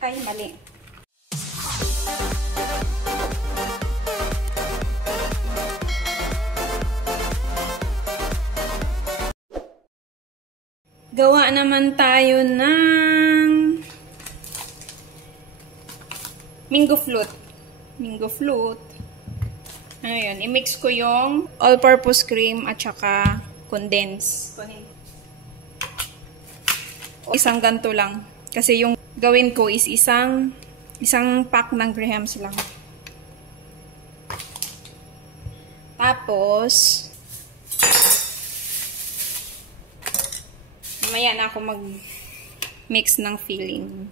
Ay, mali. Gawa naman tayo ng mango float. Mango float. Ano yun? I-mix ko yung all-purpose cream at saka condense. Isang ganto lang. Kasi yung gawin ko is isang pack ng grahams lang. Tapos, mamaya na ako mag-mix ng filling.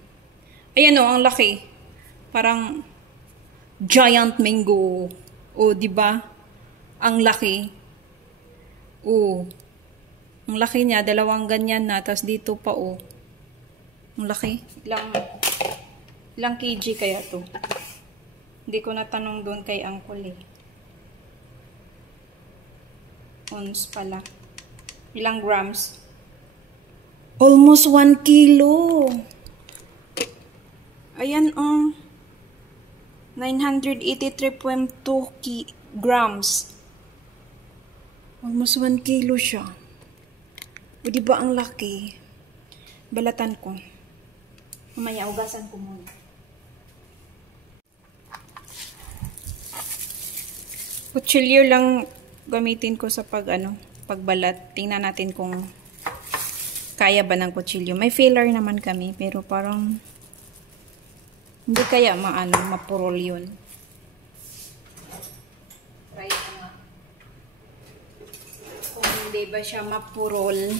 Ayan o, ang laki. Parang giant mango. O, diba? Ang laki. O. Ang laki niya. Dalawang ganyan na. Tapos dito pa o. Ang laki. Ilang kg kaya to? Hindi ko natanong doon kay Uncle eh. Ons pala. Ilang grams? Almost 1 kilo. Ayan oh. 983.2 grams. Almost 1 kilo siya. O diba ang laki? Balatan ko. Mamaya ugasan ko muna. Kutsilyo lang gamitin ko sa pagbalat. Tingnan natin kung kaya ba ng kutsilyo. May filler naman kami, pero parang hindi kaya mapurol yun. Try ko nga. Kung hindi ba siya mapurol.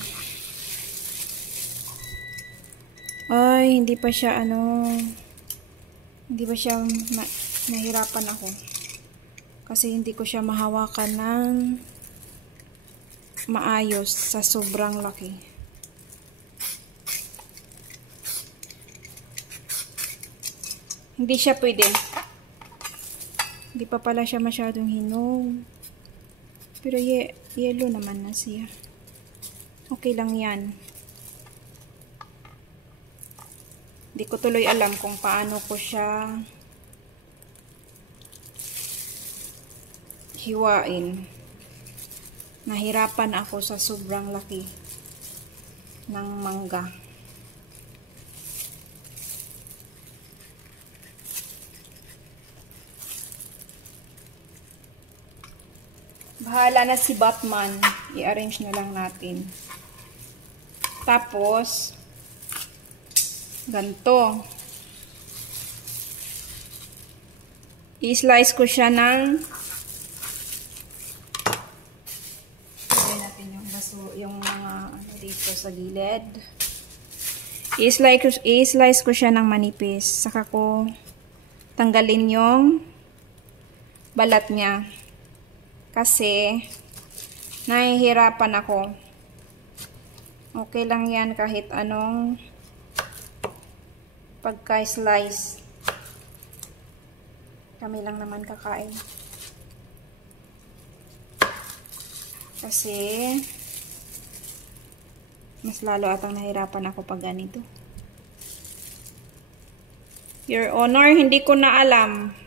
Ay, hindi pa siya hindi ba siya nahirapan ako. Kasi hindi ko siya mahawakan ng maayos sa sobrang laki. Hindi siya pwede. Hindi pa pala siya masyadong hinog. Pero yellow naman na siya. Okay lang yan. Hindi ko tuloy alam kung paano ko siya hiwain. Nahirapan ako sa sobrang laki ng mangga. Bahala na si Batman. I-arrange na lang natin. Tapos, ganito. I-slice ko siya ng lagyan natin yung mga dito sa gilid. I-slice ko siya ng manipis. Saka ko tanggalin yung balat niya. Kasi nahihirapan ako. Okay lang yan kahit anong pagka-slice. Kami lang naman kakain. Kasi mas lalo atang nahirapan ako pag ganito. Your Honor, hindi ko na alam.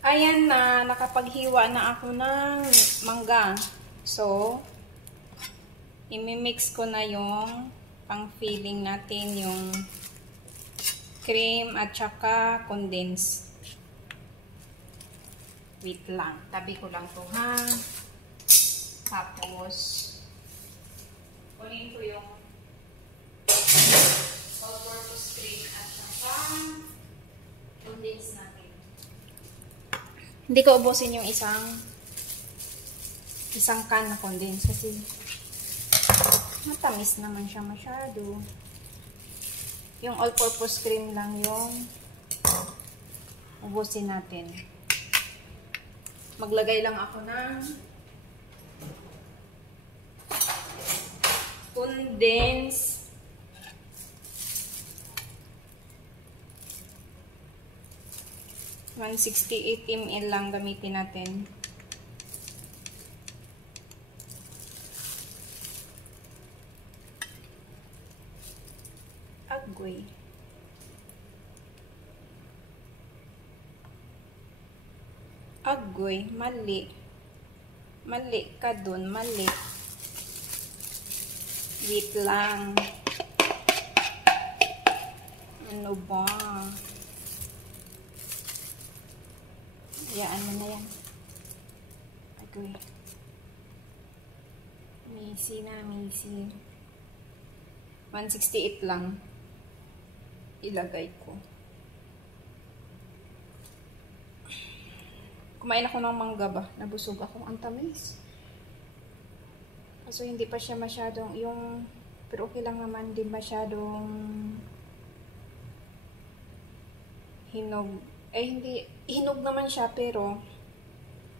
Ayan na, nakapaghiwa na ako ng mangga. So, imimix ko na yung pang-filling natin, yung cream at saka condense. Wait lang, tabi ko lang to ha. Tapos, kunin ko yung all-purpose cream at saka condense natin. Hindi ko ubusin yung isang isang can na condense kasi matamis naman siya masyado. Yung all-purpose cream lang yung ubusin natin. Maglagay lang ako ng condense 168 ml lang gamitin natin. Agoy. Agoy, mali. Mali ka dun, mali. Wait lang. Ano ba? Hayaan mo na yan. Agoy. Missy na, missy. 168 lang. Ilagay ko. Kumain ako ng mangga ba? Nabusog ako. Ang tamis. Kaso hindi pa siya masyadong yung... Pero okay lang naman. Hindi masyadong hinog. Eh, hindi. Hinog naman siya pero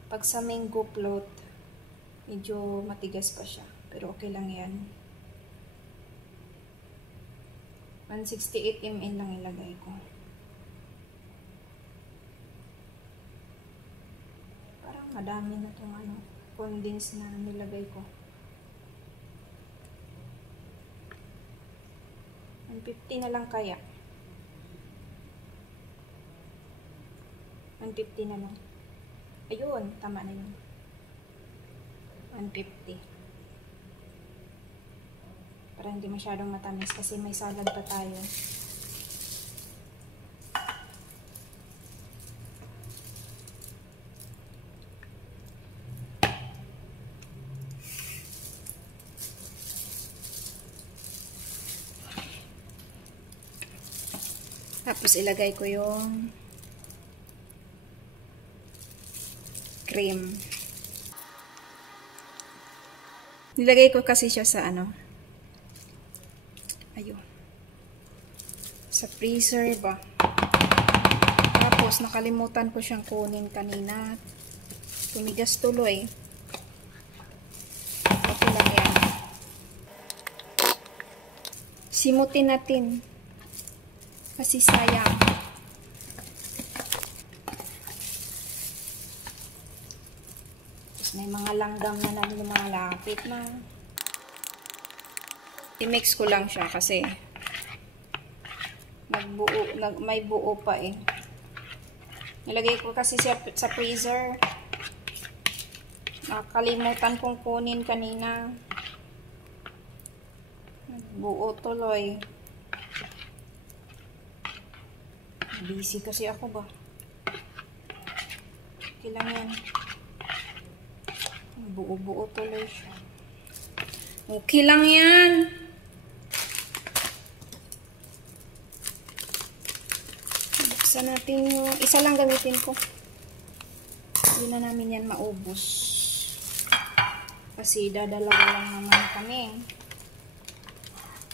pag sa mango float, medyo matigas pa siya. Pero okay lang yan. 168 ml lang ilagay ko. Parang madami na itong condense na nilagay ko. 150 na lang kaya. 150 na lang. Ayun, tama na yun. 150. Para hindi masyadong matamis kasi may salad pa tayo. Tapos ilagay ko yung cream. Nilagay ko kasi siya sa ayun. Sa freezer ba? Tapos nakalimutan ko siyang kunin kanina. Tumigas tuloy. Okay lang yan. Simutin natin. Kasi sayang. Tapos may mga langgam na lumalapit na. I-mix ko lang siya kasi may buo pa eh. Nilagay ko kasi sa freezer. Nakalimutan kong kunin kanina. Buo tuloy. Busy kasi ako ba? Okay lang yan. Buo-buo tuloy siya. Okay lang yan. Buksan natin yung... Isa lang gamitin ko. Hindi na namin yan maubos. Kasi dadalawa lang naman kami.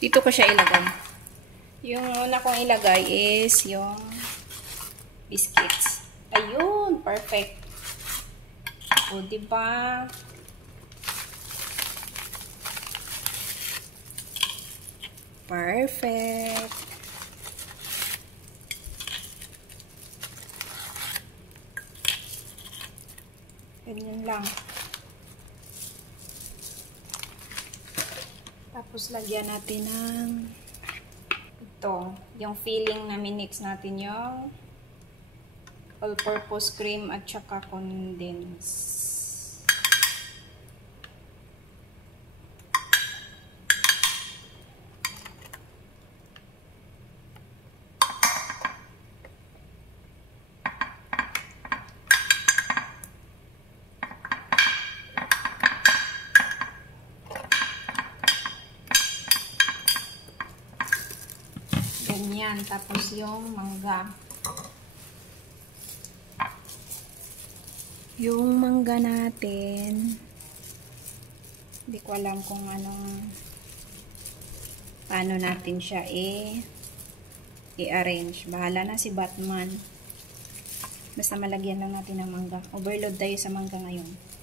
Dito ko siya ilagay. Yung una kong ilagay is yung biscuits. Ayun, perfect. O, diba? Perfect. Ganyan lang. Tapos lagyan natin ng ito, yung filling na minix natin yung all-purpose cream at saka condense. Ganyan. Tapos yung mangga. Yung mangga natin. Hindi ko alam kung paano natin siya i-arrange. Bahala na si Batman. Basta malagyan lang natin ng mangga. Overload tayo sa mangga ngayon.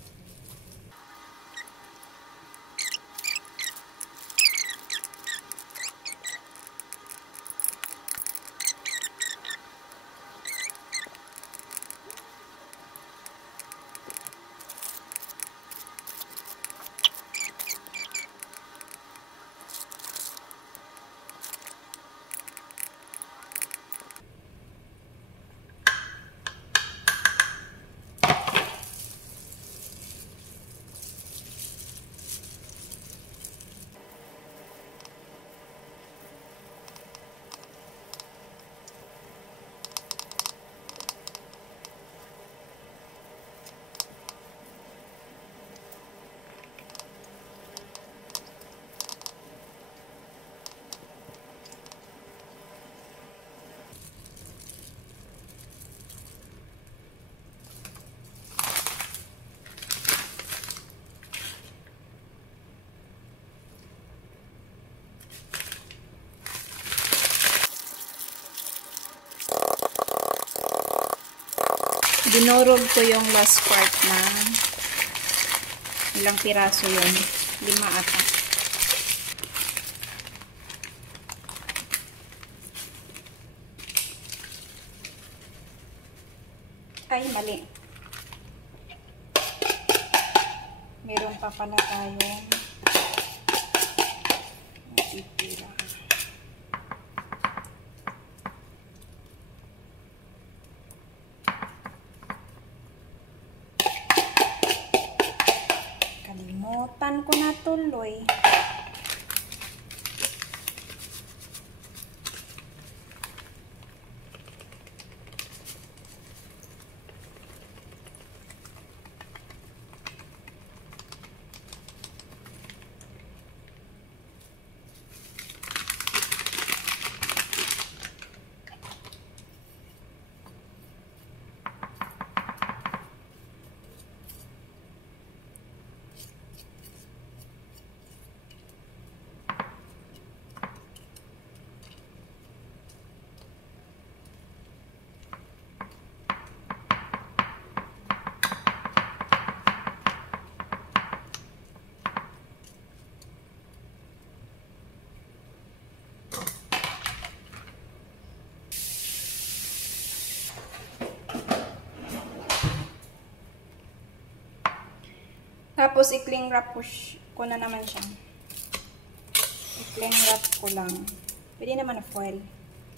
Dinurog ko yung last part na ilang piraso yun. 5 ata. Ay, mali. Meron pa pala tayong natitira. Kalimutan ko na tuloy. Tapos, i-cling wrap ko na naman siya. I-cling wrap ko lang. Pwede naman na foil.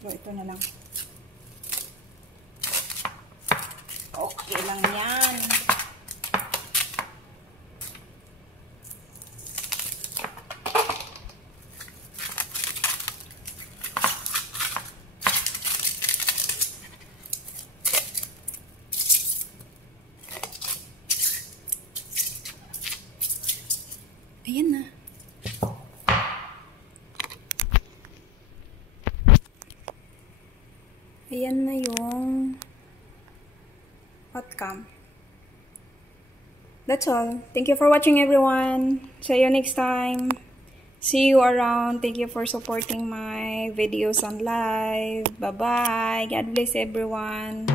Pero ito na lang. Okay lang yan. Ayan na. Ayan na yung hot cam. That's all. Thank you for watching, everyone. See you next time. See you around. Thank you for supporting my videos on live. Bye-bye. God bless everyone.